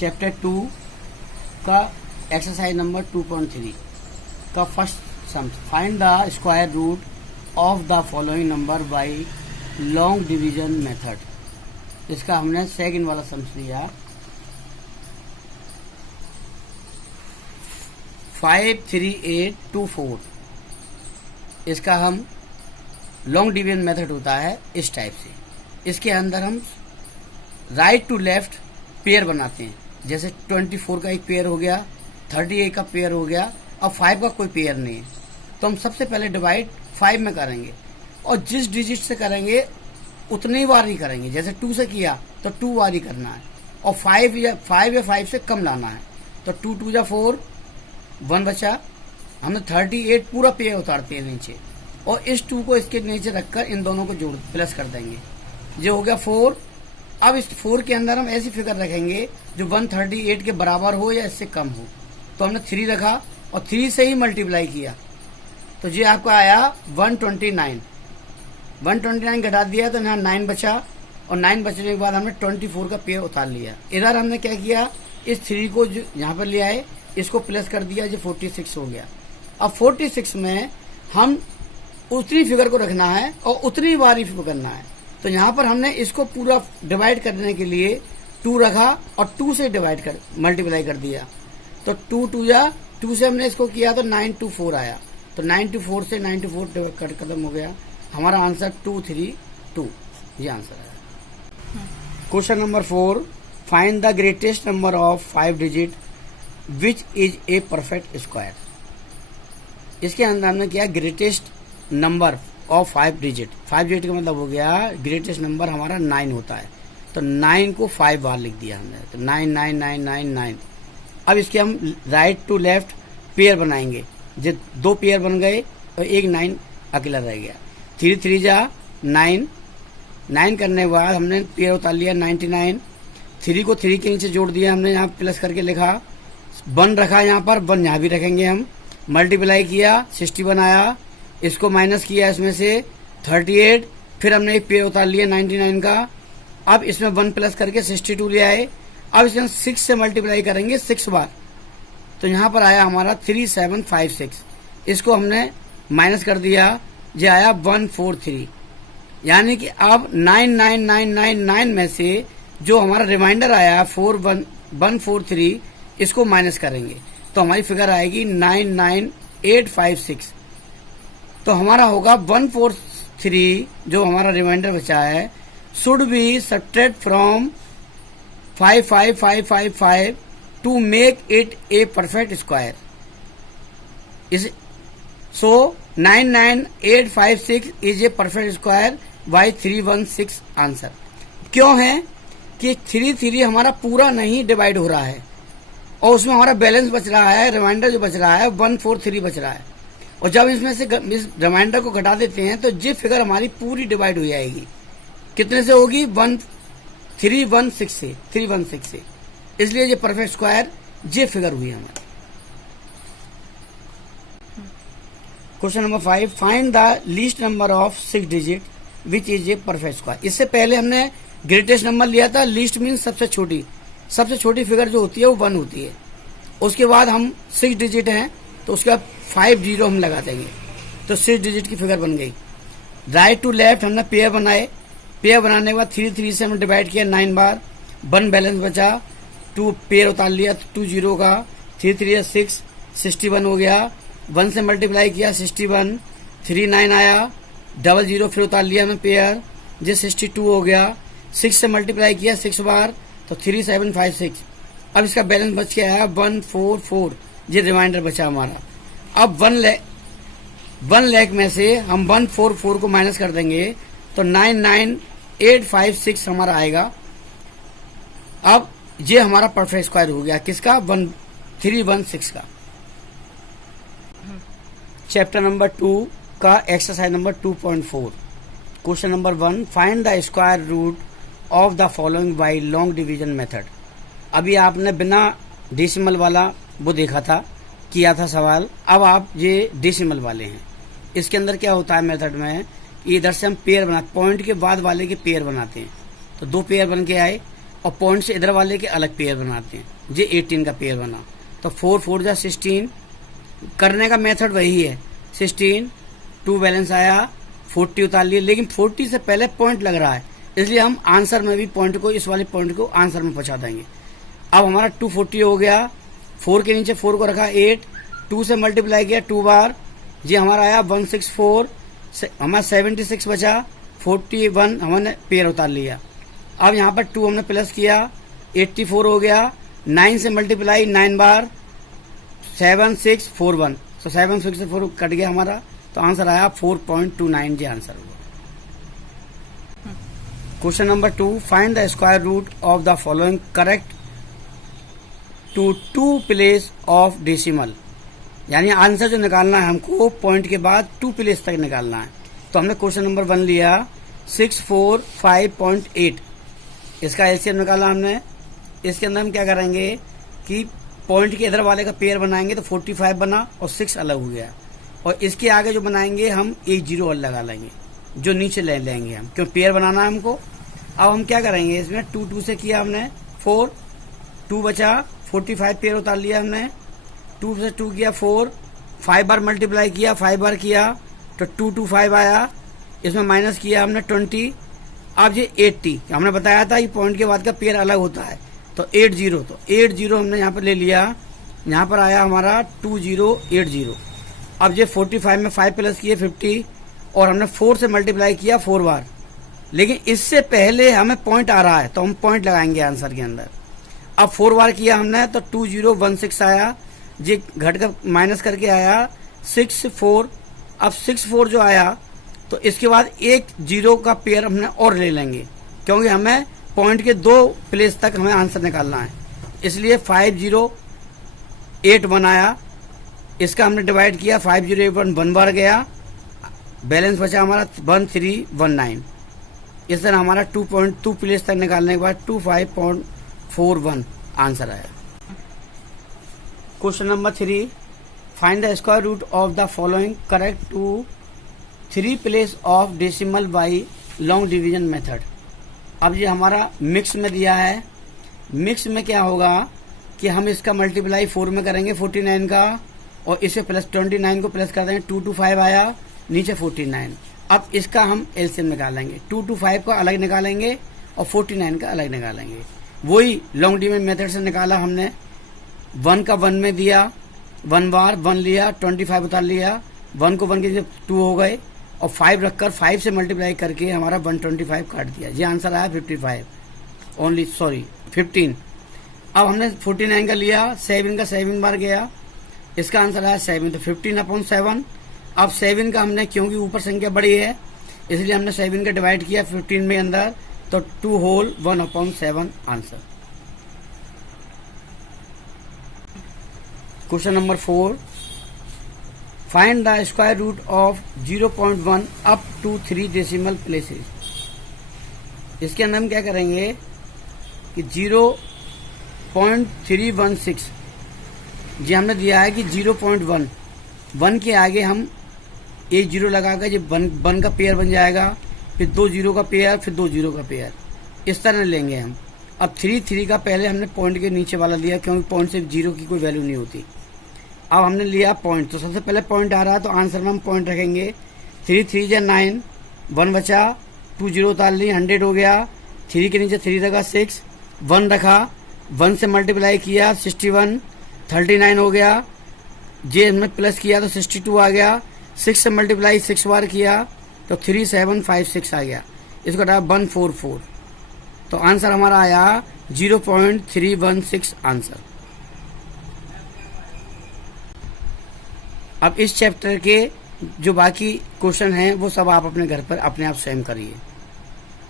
Chapter 2 का exercise number 2.3 का first sum, find the square root of the following number by long division method. इसका हमने second वाला सम लिया 53824। इसका हम लॉन्ग डिवीजन मेथड होता है इस टाइप से। इसके अंदर हम राइट टू लेफ्ट पेयर बनाते हैं, जैसे 24 का एक पेयर हो गया, 38 का पेयर हो गया, और 5 का कोई पेयर नहीं है, तो हम सबसे पहले डिवाइड 5 में करेंगे और जिस डिजिट से करेंगे उतनी बार ही करेंगे। जैसे 2 से किया तो 2 बार ही करना है और 5 या 5 से कम लाना है। तो 2 2 जा 4, 1 बचा। हमने 38 पूरा पेयर उतारते हैं नीचे और इस 2 को इसके नीचे रखकर इन दोनों को जोड़ प्लस कर देंगे। ये हो गया 4। अब इस 4 के अंदर हम ऐसी फिगर रखेंगे जो 138 के बराबर हो या इससे कम हो। तो हमने 3 रखा और 3 से ही मल्टीप्लाई किया, तो ये आपका आया 129। 129 घटा दिया तो यहाँ 9 बचा और 9 बचने के बाद हमने 24 का पेयर उतार लिया। इधर हमने क्या किया, इस 3 को जो यहाँ पर ले आए, इसको प्लस कर दिया, जो 46 हो गया। अब 46 में हम उतनी फिगर को रखना है और उतनी बार ही करना है। तो यहाँ पर हमने इसको पूरा डिवाइड करने के लिए 2 रखा और 2 से डिवाइड कर मल्टीप्लाई कर दिया। तो 2 2 या 2 से हमने इसको किया तो 924 आया। तो 924 से 94 कट खत्म हो गया। हमारा आंसर 232 ये आंसर है। Question number 4, find the greatest number of 5 digit which is a perfect square. इसके अंदर हमने किया greatest number of 5 digit. 5 digit का मतलब हो गया ग्रेटेस्ट नंबर हमारा 9 होता है, तो 9 को 5 बार लिख दिया हमने, तो 9 9 9 9 9। अब इसके हम राइट टू लेफ्ट पेयर बनाएंगे, जो 2 पेयर बन गए और एक 9 अकेला रह गया। 3 3 जा 9, 9 करने के बाद हमने पेयर उतार लिया 99। 3 को 3 के नीचे जोड़ दिया हमने, यहाँ प्लस करके लिखा, 1 रखा यहाँ पर, 1 यहाँ भी रखेंगे हम। मल्टीप्लाई किया 61 आया, इसको माइनस किया इसमें से 38, फिर हमने एक पेयर उतार लिया 99 का। अब इसमें 1 प्लस करके 62 ले आए। अब इसमें 6 से मल्टीप्लाई करेंगे 6 बार, तो यहाँ पर आया हमारा 3756। इसको हमने माइनस कर दिया, ये आया 143। यानी कि अब 99999 में से जो हमारा रिमाइंडर आया 143, इसको माइनस करेंगे तो हमारी फिगर आएगी 99856। तो हमारा होगा 143 जो हमारा रिमाइंडर बचा है should be subtract from 55555 to make it a perfect square. So 99856 is a perfect square by 316 answer. क्यों है कि 3 हमारा पूरा नहीं डिवाइड हो रहा है और उसमें हमारा बैलेंस बच रहा है, रिमाइंडर जो बच रहा है 143 बच रहा है। और जब इसमें से इस रिमाइंडर को घटा देते हैं तो ये फिगर हमारी पूरी डिवाइड हो जाएगी। कितने से होगी? 316 से। इसलिए ये परफेक्ट स्क्वायर ये फिगर हुई हमारी। Question number 5, find the least number of 6 digit which is a perfect square. इससे पहले हमने ग्रेटेस्ट नंबर लिया था, लीस्ट मीन्स सबसे छोटी फिगर जो होती है वो 1 होती है। उसके बाद हम 6 डिजिट हैं तो उसके बाद 5 0 हम लगा देंगे, तो 6 डिजिट की फिगर बन गई। राइट टू लेफ्ट हमने पेयर बनाए, पेयर बनाने के बाद 3 3 से हमने डिवाइड किया 9 बार, 1 बैलेंस बचा, 2 पेयर उतार लिया 2 0 का, 3 3 6, 61 हो गया। 1 से मल्टीप्लाई किया 61, 3 9 आया, 00 फिर उतार लिया हमने पेयर, जो 62 हो गया। 6 से मल्टीप्लाई किया 6 बार, तो 3756। अब इसका बैलेंस बच के आया 144, ये रिमाइंडर बचा हमारा। अब 1 लाख में से हम 144 को माइनस कर देंगे तो 99856 हमारा आएगा। अब ये हमारा परफेक्ट स्क्वायर हो गया, किसका? 316 का। चैप्टर नंबर 2 का exercise number 2.4 question number 1, find the square root of the following by long division method. अभी आपने बिना डेसिमल वाला वो देखा था, किया था सवाल। अब आप ये डेसिमल वाले हैं। इसके अंदर क्या होता है मेथड में, इधर से हम पेयर बना, पॉइंट के बाद वाले के पेयर बनाते हैं। तो 2 पेयर बन के आए, और पॉइंट से इधर वाले के अलग पेयर बनाते हैं। ये 18 का पेयर बना, तो 4 4 जा 16। करने का मेथड वही है, 16 2 बैलेंस आया, 40 उतार लिए, लेकिन 40 से पहले पॉइंट लग रहा है, इसलिए हम आंसर में भी पॉइंट को, इस वाले पॉइंट को आंसर में पहुंचा देंगे। अब हमारा 240 हो गया, 4 के नीचे 4 को रखा 8, 2 से मल्टीप्लाई किया 2 बार, ये हमारा आया 164, हमारा 76 बचा, 41 हमने पेयर उतार लिया। अब यहाँ पर 2 हमने प्लस किया, 84 हो गया, 9 से मल्टीप्लाई 9 बार, 7641, तो 7 6 से 4 कट गया हमारा, तो आंसर आया 4.29, ये आंसर हुआ। Question number 2, find the square root of the following correct to 2 place of decimal. यानी आंसर जो निकालना है हमको पॉइंट के बाद 2 प्लेस तक निकालना है। तो हमने क्वेश्चन नंबर 1 लिया 645.8, इसका एलसीएम निकाला हमने। इसके अंदर हम क्या करेंगे कि पॉइंट के इधर वाले का पेयर बनाएंगे, तो 45 बना और 6 अलग हो गया, और इसके आगे जो बनाएंगे हम एक 0 और लगा लेंगे, जो नीचे ले लेंगे हम, क्यों पेयर बनाना है हमको। अब हम क्या करेंगे, इसमें 2 2 से किया हमने 4, 2 बचा, 45 पेयर उतार लिया हमने, 2 से 2 किया 4, 5 बार मल्टीप्लाई किया, 5 बार किया तो 225 आया, इसमें माइनस किया हमने 20। अब ये 80, हमने बताया था ये पॉइंट के बाद का पेयर अलग होता है, तो 80, तो 80 हमने यहाँ पर ले लिया, यहाँ पर आया हमारा 2080। अब ये 45 में 5 प्लस किए 50, और हमने 4 से मल्टीप्लाई किया 4 बार, लेकिन इससे पहले हमें पॉइंट आ रहा है, तो हम पॉइंट लगाएंगे आंसर के अंदर। अब 4 बार किया हमने, तो 2016 आया, ये घट कर माइनस करके आया 64। अब 64 जो आया, तो इसके बाद एक 0 का पेयर हमने और ले लेंगे, क्योंकि हमें पॉइंट के 2 प्लेस तक हमें आंसर निकालना है, इसलिए 5081 आया। इसका हमने डिवाइड किया, 5081 1 बार गया, बैलेंस बचा हमारा 1319। इस तरह हमारा 2.2 प्लेस तक निकालने के बाद 25.41 आंसर आया। Question number 3, find the square root of the following correct to 3 place of decimal by long division method. अब ये हमारा मिक्स में दिया है, मिक्स में क्या होगा कि हम इसका मल्टीप्लाई 4 में करेंगे 49 का, और इसे प्लस 29 को प्लस कर देंगे, 225 आया, नीचे 49। अब इसका हम एलसीएम निकालेंगे, 225 का अलग निकालेंगे और 49 का अलग निकालेंगे। वही लॉन्ग डिवीजन मेथड से निकाला हमने, 1 का 1 में दिया, 1 बार 1 लिया, 25 उतार लिया, 1 को 1 के 2 हो गए, और 5 रखकर 5 से मल्टीप्लाई करके हमारा 125 काट दिया, ये आंसर आया 55 ओनली, सॉरी 15। अब हमने 49 का लिया, 7 का 7 बार गया, इसका आंसर आया 7, तो 15/7। अब 7 का हमने, क्योंकि ऊपर संख्या बड़ी है इसलिए हमने 7 का डिवाइड किया 15 में अंदर, तो 2 whole 1/7 answer. Question number 4, find the square root of 0.1 up to 3 decimal places. इसके अंदर हम क्या करेंगे कि 0.316, जी हमने दिया है कि 0.1, 1 के आगे हम एक 0 लगाकर ये 1 का पेयर बन जाएगा, फिर 2 0 का पेयर, फिर 2 0 का पेयर, इस तरह लेंगे हम। अब 3 का पहले हमने पॉइंट के नीचे वाला लिया, क्योंकि पॉइंट से 0 की कोई वैल्यू नहीं होती। अब हमने लिया पॉइंट, तो सबसे पहले पॉइंट आ रहा है, तो आंसर में हम पॉइंट रखेंगे। 3 3 जा 9, 1 बचा, 2 0 उतार ली, 100 हो गया, 3 के नीचे 3 रखा 6, 1 रखा, 1 से मल्टीप्लाई किया 61, 39 हो गया, जे हमने प्लस किया तो 62 आ गया, 6 से मल्टीप्लाई 6 बार किया तो 3756 आ गया, इसको हटाया 144, तो आंसर हमारा आया 0.316 आंसर। अब इस चैप्टर के जो बाकी क्वेश्चन हैं वो सब आप अपने घर पर अपने आप स्वयं करिए।